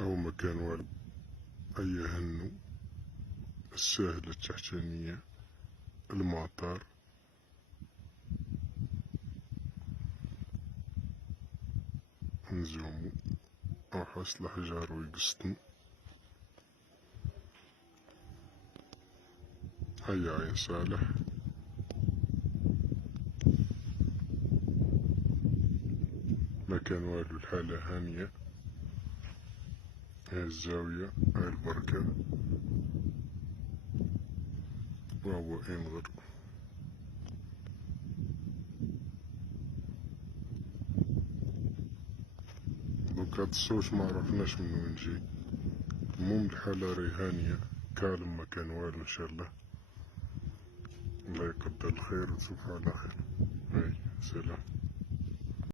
أو مكان والد أي هنو السهلة التحتانية المعطر نزومو أو حصل حجار ويقسطن. هيا عين صالح مكان والو الحالة هانية. هاي الزاوية هاي البركة وهو انغر. دوك هاد الصوت معرفناش من وين جاي. المهم الحالة ريهانية كالم مكان والو ان شاء الله. الله يقدر الخير وتصبحوا على خير. هاي سلام.